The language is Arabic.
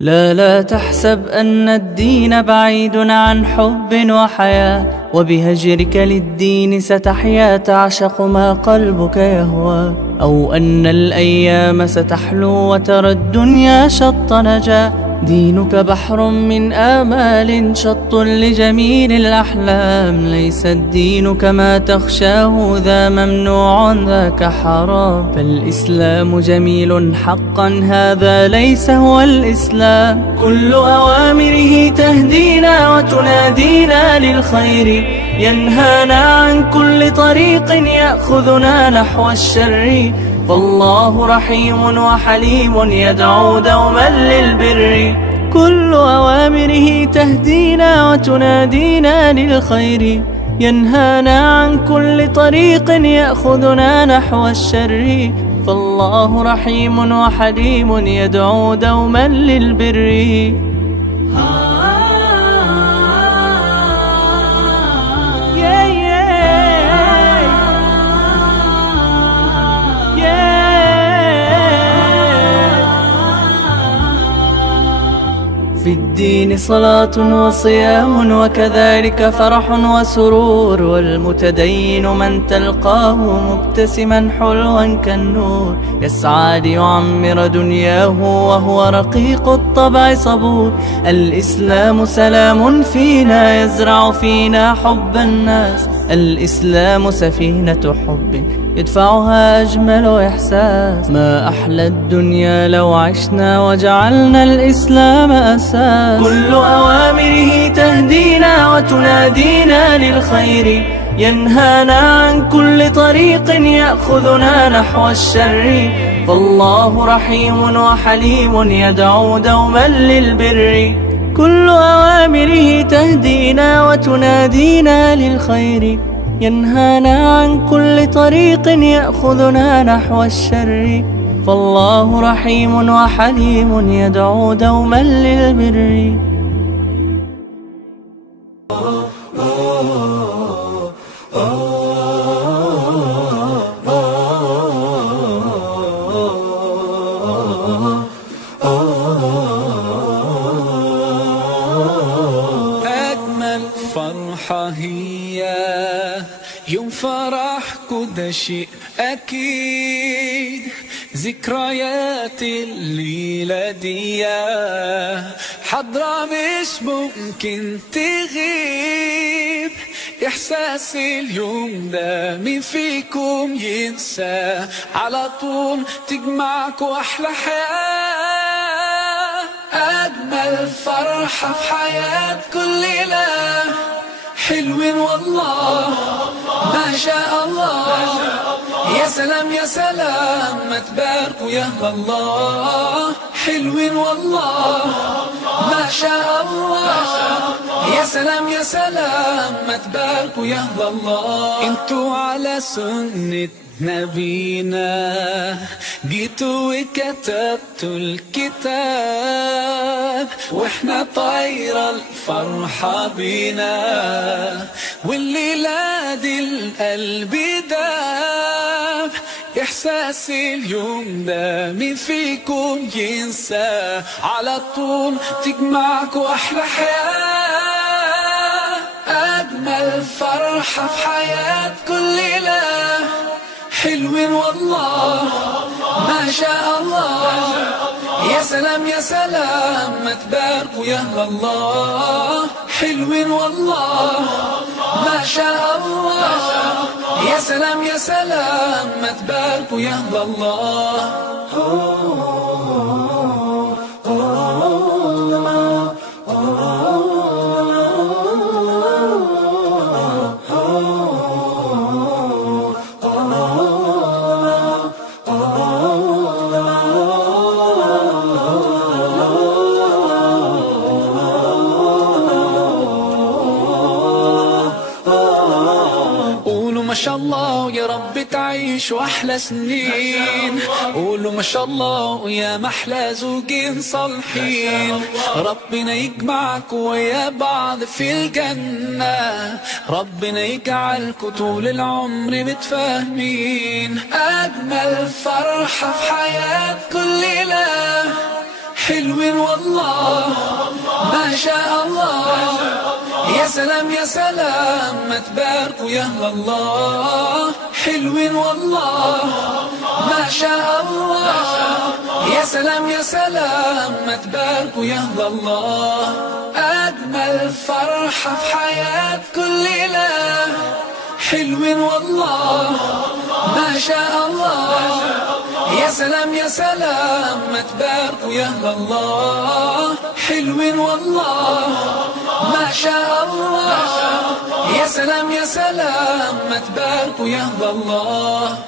لا تحسب أن الدين بعيد عن حب وحياة، وبهجرك للدين ستحيا تعشق ما قلبك يهوى، أو أن الأيام ستحلو وترى الدنيا شط نجاة. دينك بحر من آمال شط لجميل الأحلام، ليس الدين كما تخشاه ذا ممنوع ذاك حرام. فالإسلام جميل حقا هذا ليس هو الإسلام، كل أوامره تهدينا وتنادينا للخير، ينهانا عن كل طريق يأخذنا نحو الشر. فالله رحيم وحليم يدعو دوما للبر، كل أوامره تهدينا وتنادينا للخير، ينهانا عن كل طريق يأخذنا نحو الشر. فالله رحيم وحليم يدعو دوما للبر. في الدين صلاة وصيام وكذلك فرح وسرور، والمتدين من تلقاه مبتسما حلوا كالنور، يسعى ليعمر دنياه وهو رقيق الطبع صبور. الإسلام سلام فينا يزرع فينا حب الناس، الإسلام سفينة حب يدفعها أجمل إحساس. ما أحلى الدنيا لو عشنا وجعلنا الإسلام أساس، كل أوامره تهدينا وتنادينا للخير، ينهانا عن كل طريق يأخذنا نحو الشر. فالله رحيم وحليم يدعو دوما للبر، كل أوامره تهدينا وتنادينا للخير، ينهانا عن كل طريق يأخذنا نحو الشر. فالله رحيم وحليم يدعو دوما للبر. أجمل فرحة هي يوم فرح كده شيء أكيد، ذكريات الليلة دي حضرة مش ممكن تغيب. إحساس اليوم ده مين فيكم ينسى؟ على طول تجمعكوا أحلى حياة. أجمل فرحة في حياة كل ليلة، حلوين والله ما شاء الله. يا سلام يا سلام ما تباركوا يا الله، حلوين والله ما شاء الله. يا سلام يا سلام ما تباركوا يا الله. انتوا على سنة نبينا جيتوا وكتبتوا الكتاب، واحنا طايرة الفرحة بينا، والليلة دي القلب داب. إحساس اليوم ده مين فيكم ينسى؟ على طول تجمعكوا أحلى حياة. أجمل فرحة في حياة كل ليلة، حلوين والله ما شاء الله. يا سلام يا سلام ما تباركوا يا الله، حلوين والله ما شاء الله. يا سلام يا سلام ما تباركوا يا الله. ما شاء الله يا رب تعيشوا أحلى سنين، قولوا ما شاء الله يا محلى زوجين صالحين. ربنا يجمعكوا ويا بعض في الجنة، ربنا يجعلكوا طول العمر متفاهمين. أجمل فرحة في حياة كل ليلة، حلوين والله ما شاء الله. يا سلام يا سلام ما تباركوا يا أهل الله. حلوين والله ما شاء الله. يا سلام يا سلام ما تباركوا يا أهل الله. أجمل فرحة في حياة كل ليلة. حلوين والله ما شاء الله. يا سلام يا سلام ما تباركوا يا أهل الله. حلوين والله ما شاء الله. يا سلام يا سلام ما تباركوا يا أهل الله.